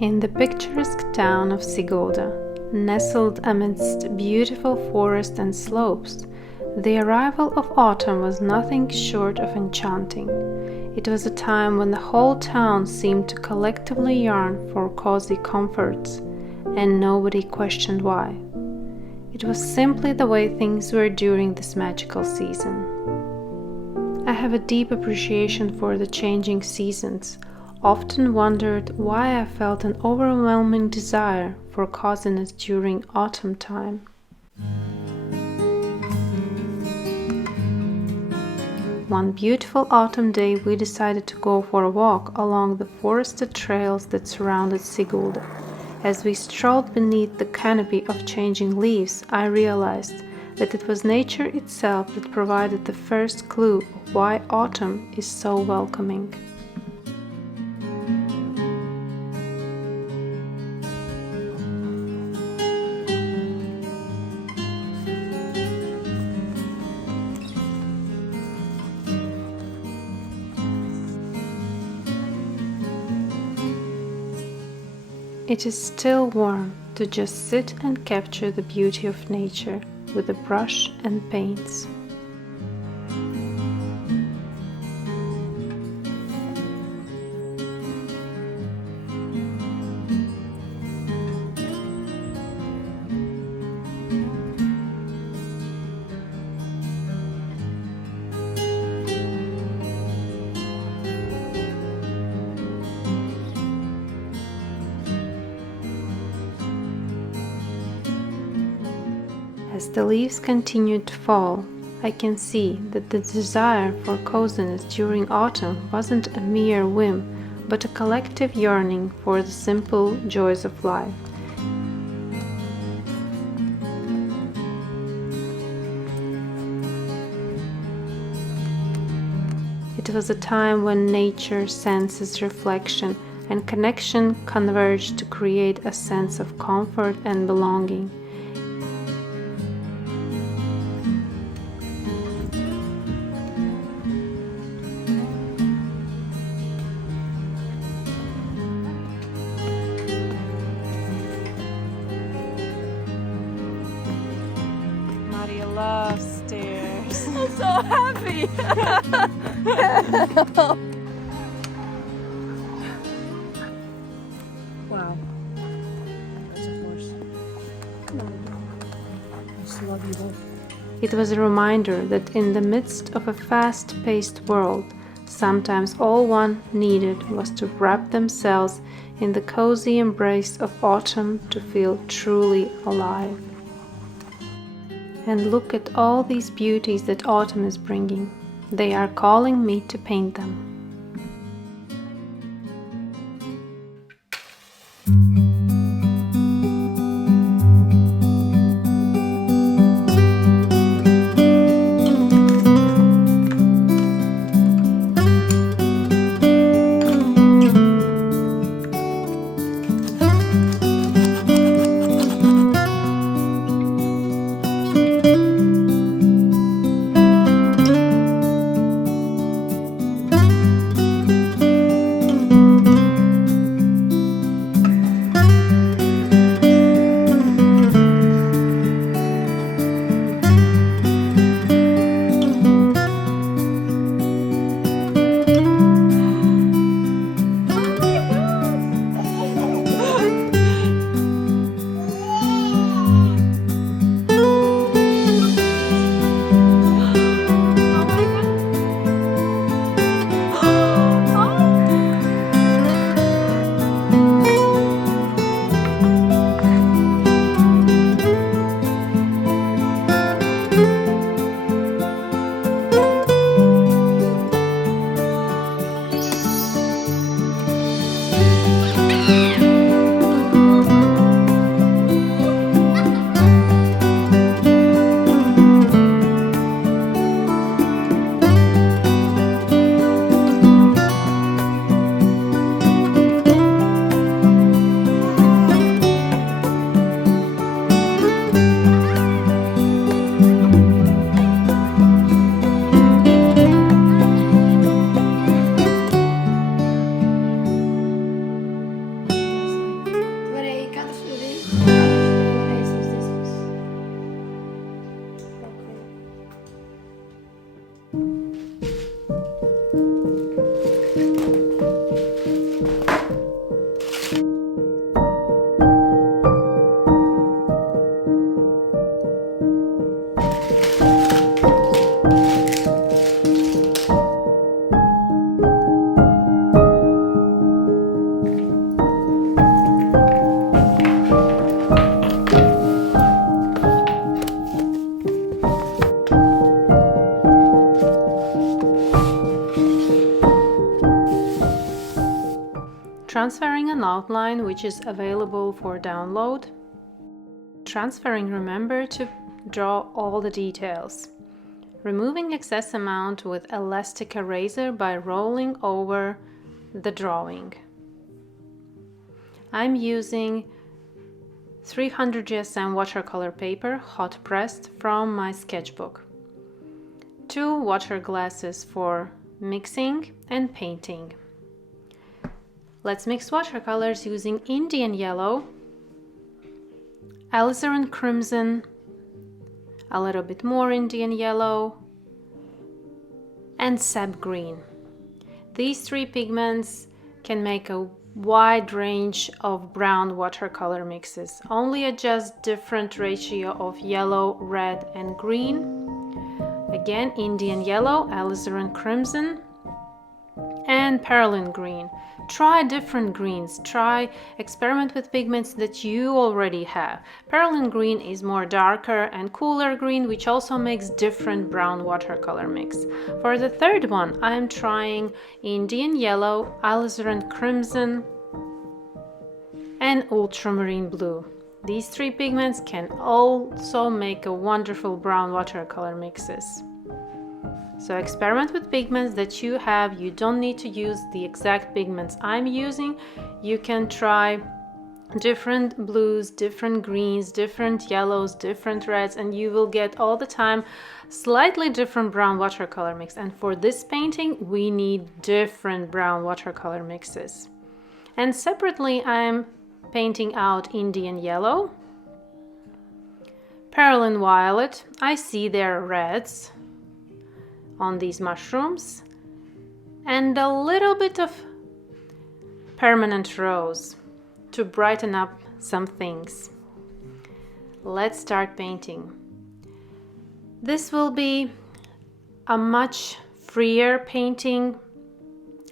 In the picturesque town of Sigulda, nestled amidst beautiful forests and slopes, the arrival of autumn was nothing short of enchanting. It was a time when the whole town seemed to collectively yearn for cozy comforts, and nobody questioned why. It was simply the way things were during this magical season. I have a deep appreciation for the changing seasons, often wondered why I felt an overwhelming desire for coziness during autumn time. One beautiful autumn day we decided to go for a walk along the forested trails that surrounded Sigulda. As we strolled beneath the canopy of changing leaves, I realized that it was nature itself that provided the first clue of why autumn is so welcoming. It is still warm to just sit and capture the beauty of nature with a brush and paints. As the leaves continued to fall, I can see that the desire for coziness during autumn wasn't a mere whim, but a collective yearning for the simple joys of life. It was a time when nature, senses, reflection, and connection converged to create a sense of comfort and belonging. Maria loves stairs. I'm so happy! Wow. That's a force. I just love you both. It was a reminder that in the midst of a fast-paced world, sometimes all one needed was to wrap themselves in the cozy embrace of autumn to feel truly alive. And look at all these beauties that autumn is bringing. They are calling me to paint them. transferring an outline which is available for download. Transferring, remember to draw all the details. Removing excess amount with elastic eraser by rolling over the drawing. I'm using 300 GSM watercolor paper, hot pressed, from my sketchbook. 2 water glasses for mixing and painting. Let's mix watercolors using Indian yellow, alizarin crimson, a little bit more Indian yellow, and sap green. These 3 pigments can make a wide range of brown watercolor mixes. Only adjust different ratio of yellow, red, and green. Again, Indian yellow, alizarin crimson, and perylene green. Try different greens. Experiment with pigments that you already have. Perylene green is more darker and cooler green, which also makes different brown watercolor mix. For the third one, I'm trying Indian yellow, alizarin crimson, and ultramarine blue. These 3 pigments can also make a wonderful brown watercolor mixes. So experiment with pigments that you have. You don't need to use the exact pigments I'm using. You can try different blues, different greens, different yellows, different reds, and you will get all the time slightly different brown watercolor mix. And for this painting, we need different brown watercolor mixes. And separately, I'm painting out Indian yellow, perylene violet. I see there are reds on these mushrooms, and a little bit of permanent rose to brighten up some things. Let's start painting. This will be a much freer painting.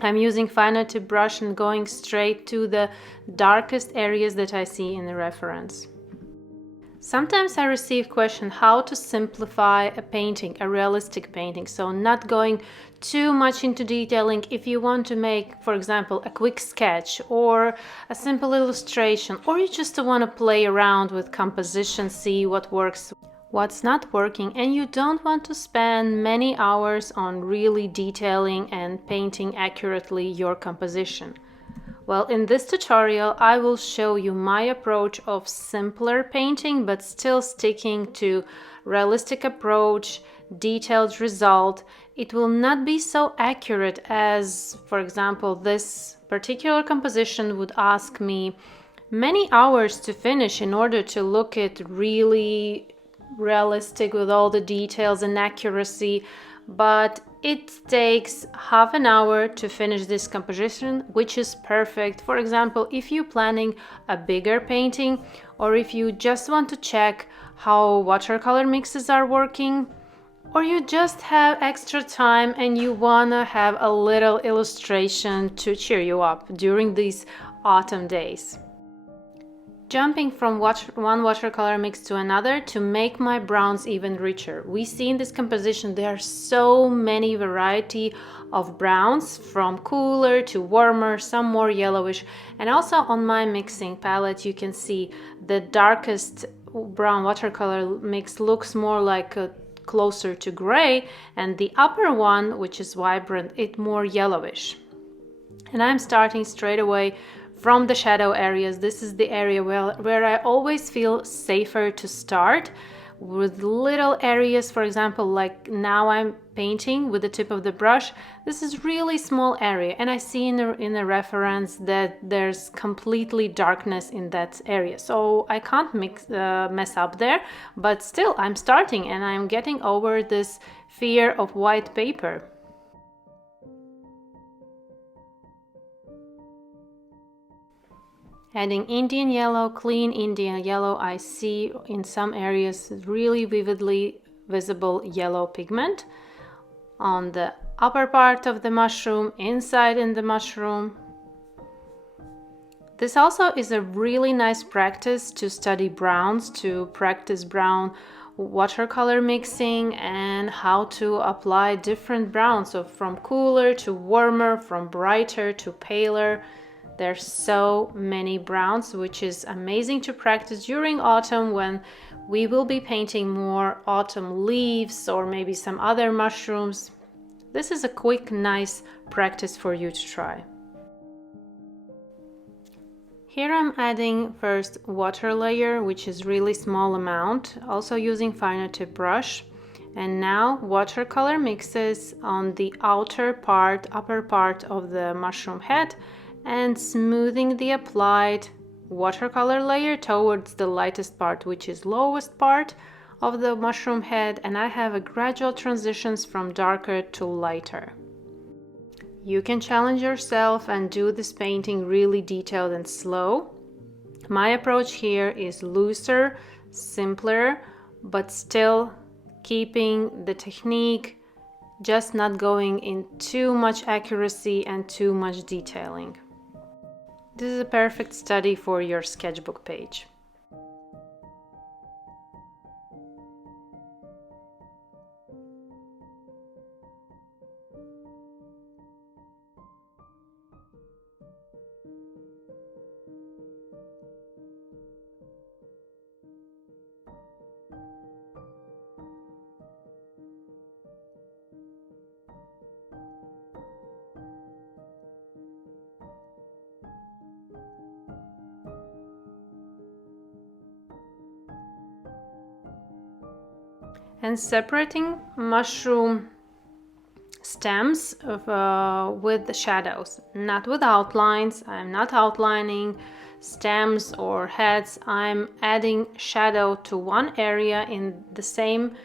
I'm using finer tip brush and going straight to the darkest areas that I see in the reference. Sometimes I receive question how to simplify a painting, a realistic painting, so not going too much into detailing. If you want to make, for example, a quick sketch or a simple illustration, or you just want to play around with composition, see what works, what's not working, and you don't want to spend many hours on really detailing and painting accurately your composition. Well, in this tutorial, I will show you my approach of simpler painting, but still sticking to realistic approach, detailed result. It will not be so accurate as, for example, this particular composition would ask me many hours to finish in order to look at really realistic with all the details and accuracy, but it takes half an hour to finish this composition, which is perfect. For example, if you're planning a bigger painting, or if you just want to check how watercolor mixes are working, or you just have extra time and you want to have a little illustration to cheer you up during these autumn days. Jumping from one watercolor mix to another to make my browns even richer. We see in this composition there are so many variety of browns, from cooler to warmer, some more yellowish, and also on my mixing palette you can see the darkest brown watercolor mix looks more like closer to gray, and the upper one, which is vibrant, it's more yellowish. And I'm starting straight away from the shadow areas. This is the area where I always feel safer to start, with little areas. For example, like now I'm painting with the tip of the brush. This is really small area, and I see in the reference that there's completely darkness in that area, so I can't mess up there. But still, I'm starting and I'm getting over this fear of white paper. Adding Indian yellow, clean Indian yellow, I see in some areas really vividly visible yellow pigment on the upper part of the mushroom, inside in the mushroom. This also is a really nice practice to study browns, to practice brown watercolor mixing and how to apply different browns, so from cooler to warmer, from brighter to paler. There's so many browns, which is amazing to practice during autumn when we will be painting more autumn leaves or maybe some other mushrooms. This is a quick, nice practice for you to try. Here I'm adding first water layer, which is really small amount, also using finer tip brush. And now watercolor mixes on the outer part, upper part of the mushroom head, and smoothing the applied watercolor layer towards the lightest part, which is lowest part of the mushroom head, and I have a gradual transitions from darker to lighter. You can challenge yourself and do this painting really detailed and slow. My approach here is looser, simpler, but still keeping the technique, just not going in too much accuracy and too much detailing. This is a perfect study for your sketchbook page. And separating mushroom stems with the shadows, not with outlines. I'm not outlining stems or heads. I'm adding shadow to one area. In the same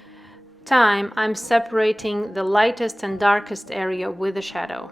time, I'm separating the lightest and darkest area with the shadow.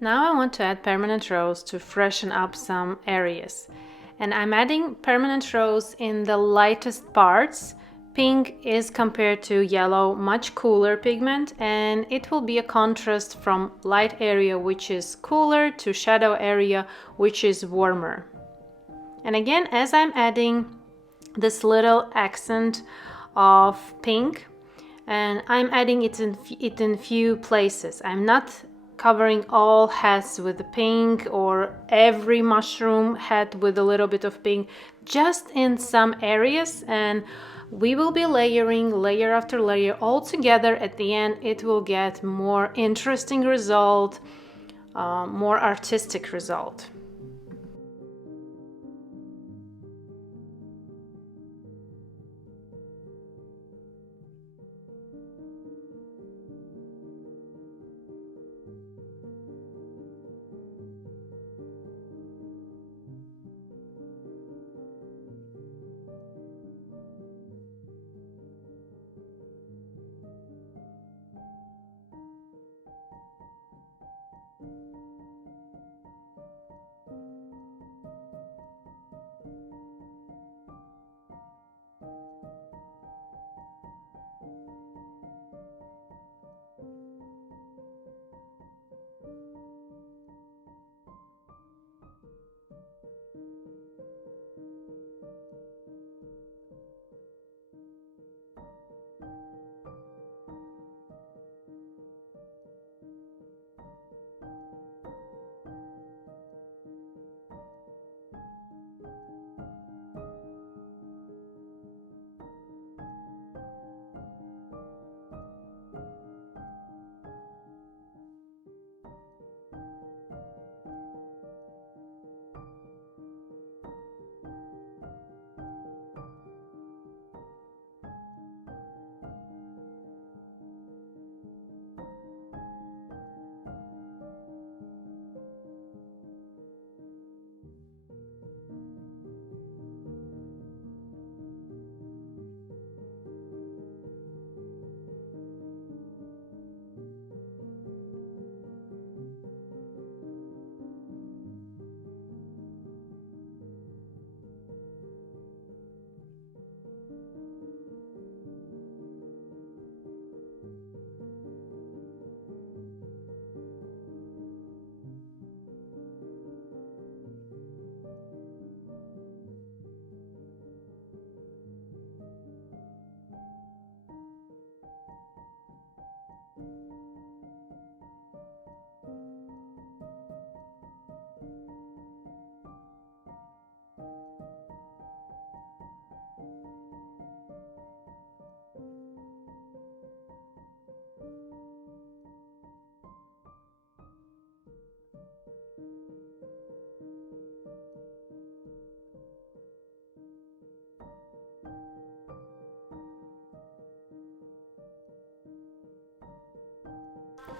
Now I want to add permanent rose to freshen up some areas. And I'm adding permanent rose in the lightest parts. Pink is compared to yellow much cooler pigment, and it will be a contrast from light area which is cooler to shadow area which is warmer. And again, as I'm adding this little accent of pink, and I'm adding it in few places. I'm not covering all heads with the pink or every mushroom head with a little bit of pink, just in some areas, and we will be layering layer after layer all together. At the end it will get more interesting result, more artistic result.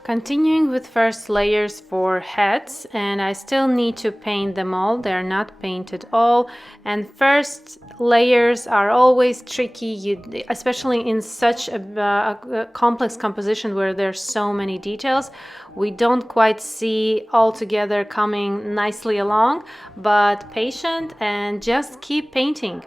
Continuing with first layers for heads, and I still need to paint them all. They're not painted all, and first layers are always tricky, especially in such a complex composition where there's so many details. We don't quite see all together coming nicely along, but patient and just keep painting.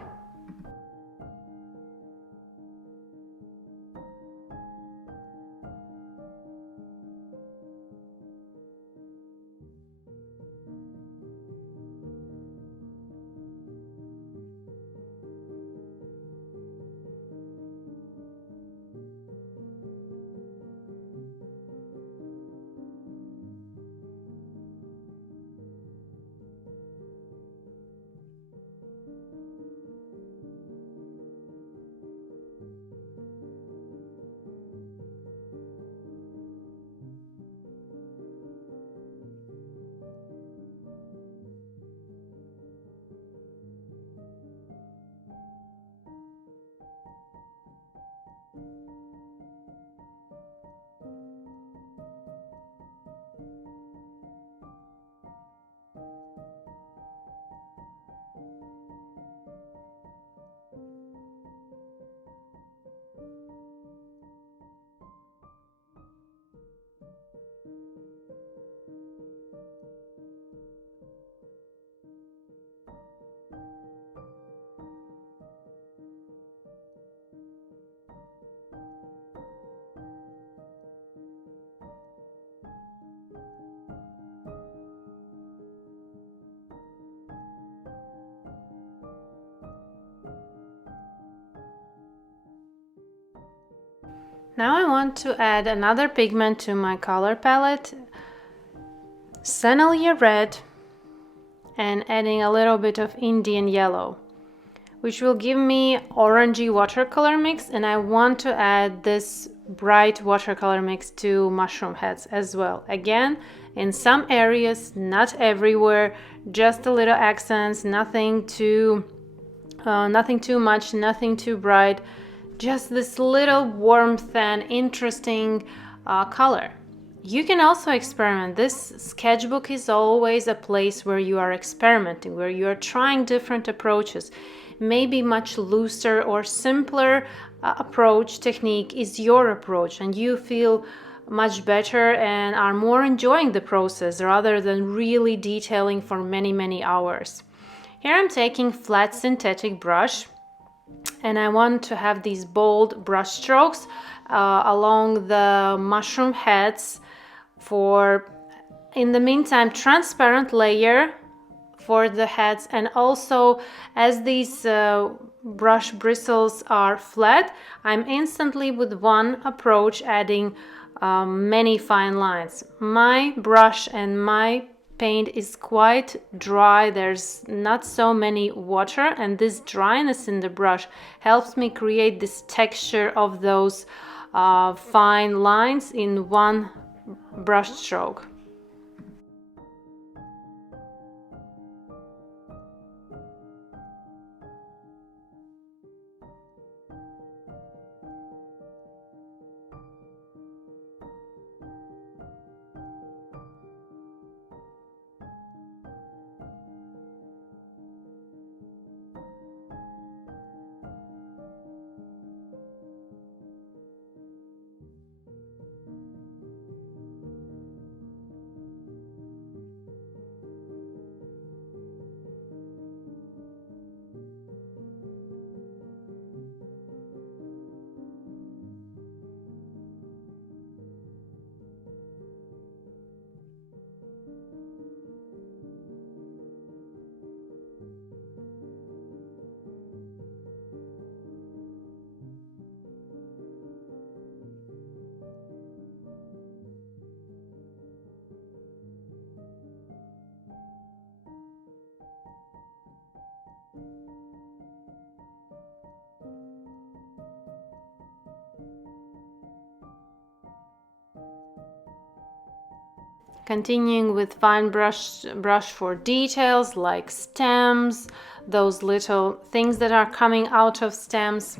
Now I want to add another pigment to my color palette, Senolia Red, and adding a little bit of Indian Yellow, which will give me orangey watercolor mix, and I want to add this bright watercolor mix to mushroom heads as well. Again, in some areas, not everywhere, just a little accents, nothing too much, nothing too bright, just this little warmth and interesting color. You can also experiment. This sketchbook is always a place where you are experimenting, where you are trying different approaches. Maybe much looser or simpler approach technique is your approach, and you feel much better and are more enjoying the process rather than really detailing for many hours. Here I'm taking flat synthetic brush, and I want to have these bold brush strokes along the mushroom heads for, in the meantime, transparent layer for the heads. And also, as these brush bristles are flat, I'm instantly with one approach adding many fine lines. My brush and my paint is quite dry, there's not so many water, and this dryness in the brush helps me create this texture of those fine lines in one brush stroke. Continuing with fine brush for details like stems, those little things that are coming out of stems.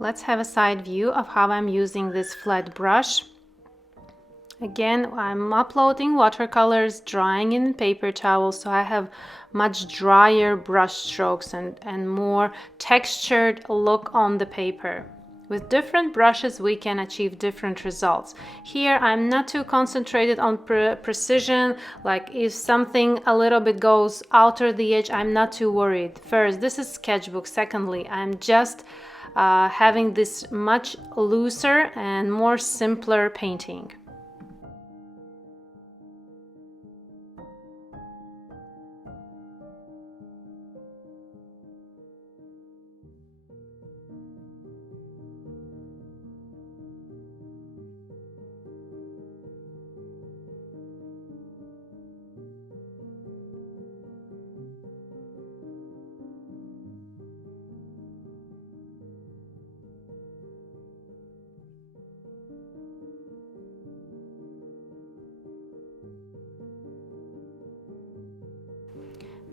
Let's have a side view of how I'm using this flat brush. Again, I'm uploading watercolors, drying in paper towels, so I have much drier brush strokes and more textured look on the paper. With different brushes, we can achieve different results. Here, I'm not too concentrated on precision, like if something a little bit goes outer the edge, I'm not too worried. First, this is sketchbook. Secondly, I'm just having this much looser and more simpler painting.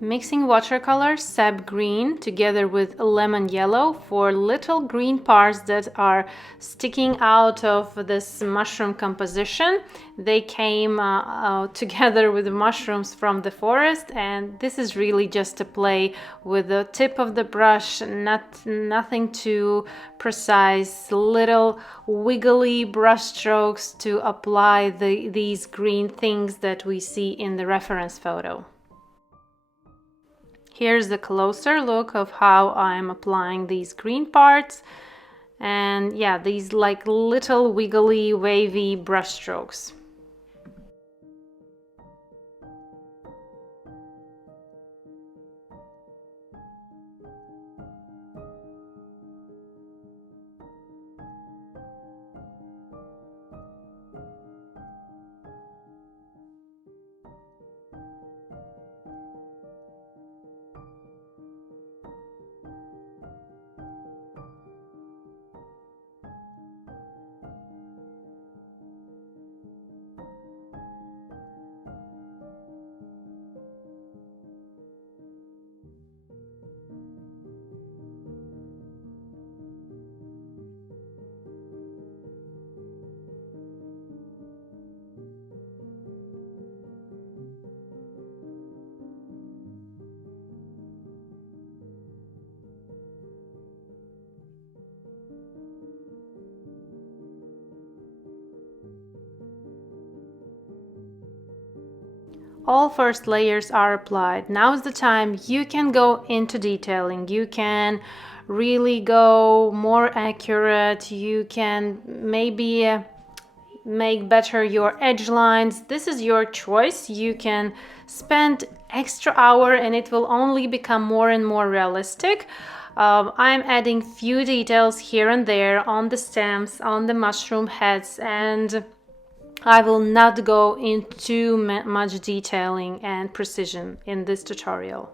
Mixing watercolor sap green together with lemon yellow for little green parts that are sticking out of this mushroom composition. They came together with the mushrooms from the forest, and this is really just a play with the tip of the brush, nothing too precise, little wiggly brush strokes to apply these green things that we see in the reference photo. Here's the closer look of how I'm applying these green parts, and yeah, these like little wiggly wavy brush strokes. All first layers are applied. Now is the time you can go into detailing. You can really go more accurate. You can maybe make better your edge lines. This is your choice. You can spend extra hour and it will only become more and more realistic. I'm adding few details here and there on the stems, on the mushroom heads, and I will not go into much detailing and precision in this tutorial.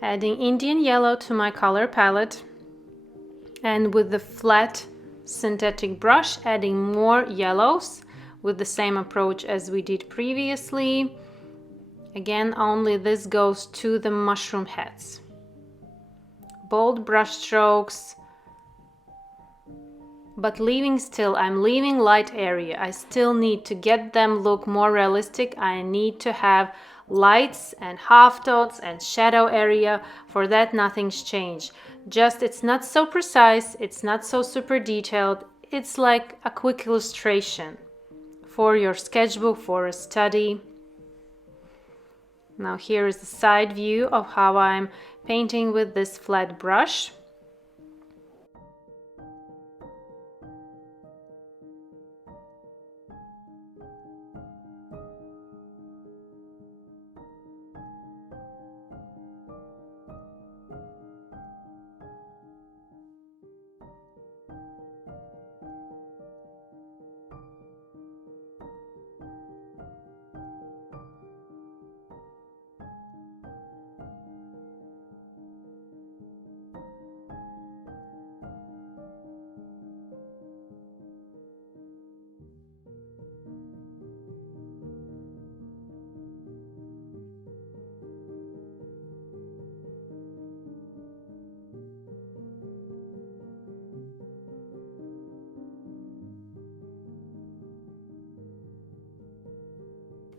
Adding Indian yellow to my color palette, and with the flat synthetic brush adding more yellows with the same approach as we did previously. Again, only this goes to the mushroom heads. Bold brush strokes, but I'm leaving light area. I still need to get them look more realistic. I need to have lights and half tones and shadow area. For that, nothing's changed. Just it's not so precise, it's not so super detailed. It's like a quick illustration for your sketchbook, for a study. Now here is the side view of how I'm painting with this flat brush.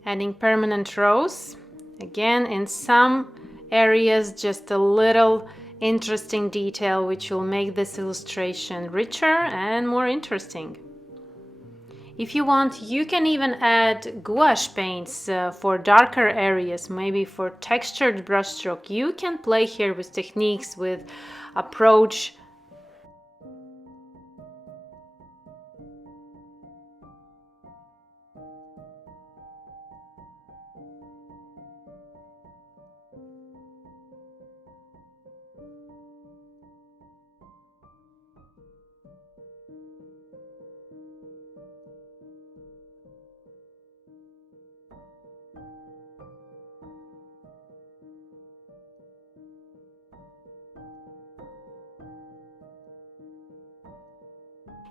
Adding permanent rose. Again, in some areas, just a little interesting detail which will make this illustration richer and more interesting. If you want, you can even add gouache paints for darker areas, maybe for textured brushstroke. You can play here with techniques, with approach.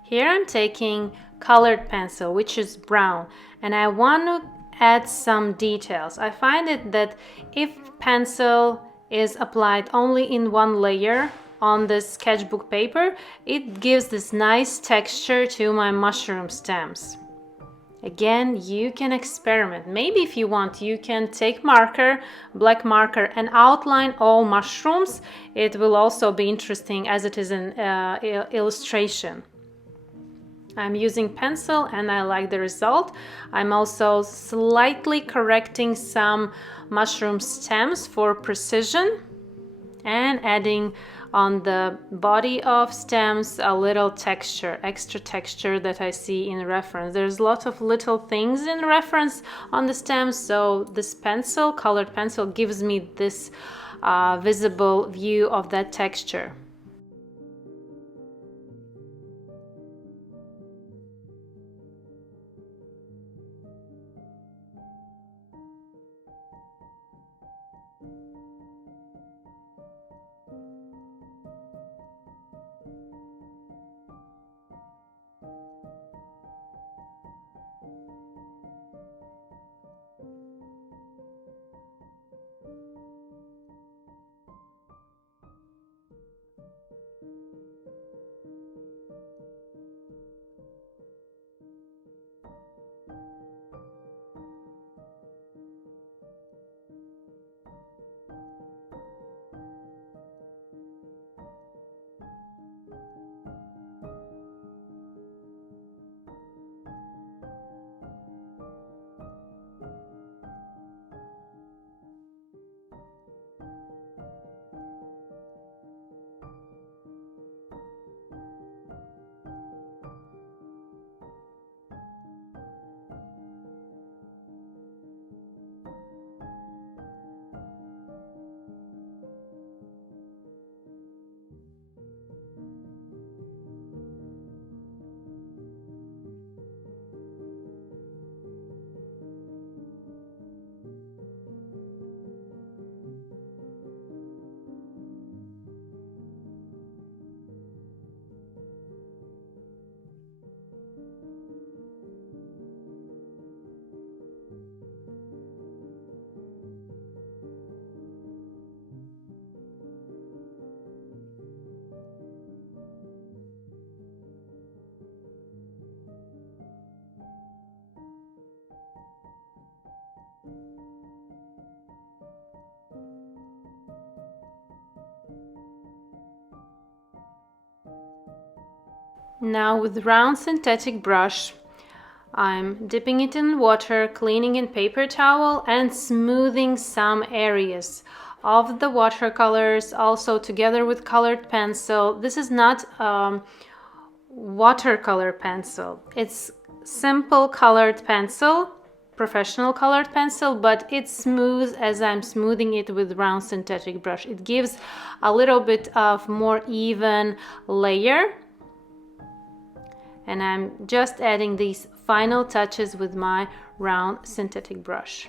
Here I'm taking colored pencil, which is brown, and I want to add some details. I find it that if pencil is applied only in one layer on this sketchbook paper, it gives this nice texture to my mushroom stems. Again, you can experiment. Maybe if you want, you can take marker, black marker, and outline all mushrooms. It will also be interesting as it is an illustration. I'm using pencil and I like the result. I'm also slightly correcting some mushroom stems for precision and adding on the body of stems a little texture, extra texture that I see in reference. There's a lot of little things in reference on the stems, so this pencil, colored pencil, gives me this visible view of that texture. Now with round synthetic brush, I'm dipping it in water, cleaning in paper towel and smoothing some areas of the watercolors, also together with colored pencil. This is not watercolor pencil. It's simple colored pencil, professional colored pencil, but it's smooth as I'm smoothing it with round synthetic brush. It gives a little bit of more even layer. And I'm just adding these final touches with my round synthetic brush.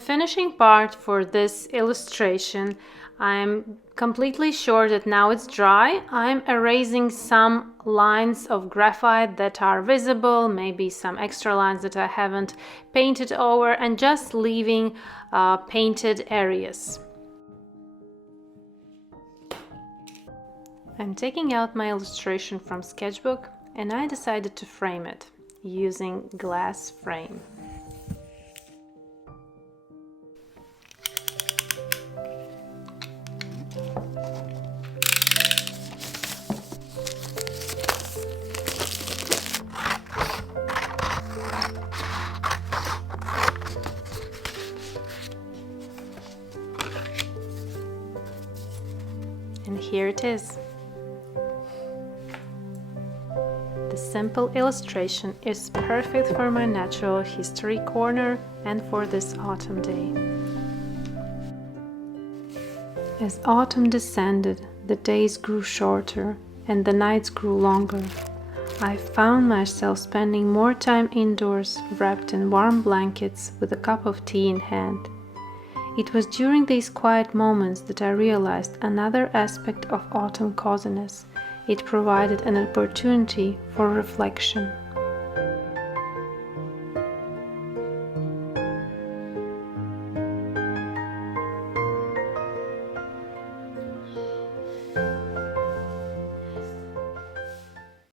Finishing part for this illustration, I'm completely sure that now it's dry. I'm erasing some lines of graphite that are visible, maybe some extra lines that I haven't painted over, and just leaving painted areas. I'm taking out my illustration from sketchbook and I decided to frame it using glass frame. And here it is. The simple illustration is perfect for my natural history corner and for this autumn day. As autumn descended, the days grew shorter and the nights grew longer. I found myself spending more time indoors, wrapped in warm blankets with a cup of tea in hand. It was during these quiet moments that I realized another aspect of autumn coziness. It provided an opportunity for reflection.